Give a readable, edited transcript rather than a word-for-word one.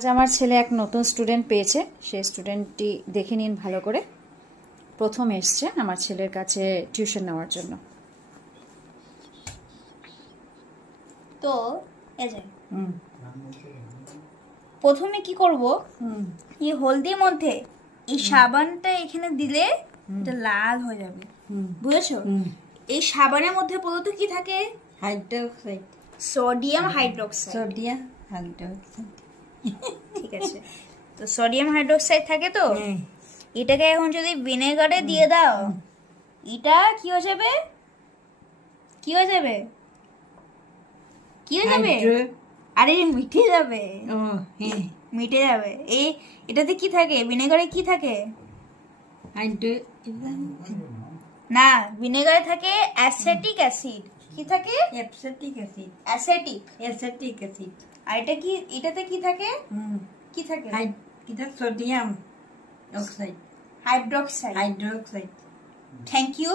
আজ আমার ছেলে এক নতুন স্টুডেন্ট পেয়েছে। সেই স্টুডেন্টটি দেখে নিন ভালো করে। প্রথম এসছে আমার ছেলের কাছে টিউশন নেওয়ার জন্য। তো প্রথমে কি করব, এই হলদির মধ্যে এই সাবানটা এখানে দিলে এটা লাল হয়ে যাবে, বুঝেছো? এই সাবানের মধ্যে বলতো কি থাকে? Hydroxide, sodium hydroxide. Sodium hydroxide, ঠিক আছে। তো সোডিয়াম হাইড্রোক্সাইড থাকে। তো এটাকে এখন যদি ভিনেগারে দিয়ে দাও, এটা কি হয়ে যাবে? কি হয়ে যাবে? কি হয়ে যাবে? আরে মিটে যাবে। মিটে যাবে। এই এটাতে কি থাকে? ভিনেগারে কি থাকে? না, ভিনেগারে থাকে অ্যাসেটিক অ্যাসিড। কি থাকে? Acetic acid, acetic acetic acid. আর এটা কি? এটাতে কি থাকে? কি থাকে? এটা sodium oxide, hydroxide. Hydroxide. Thank you.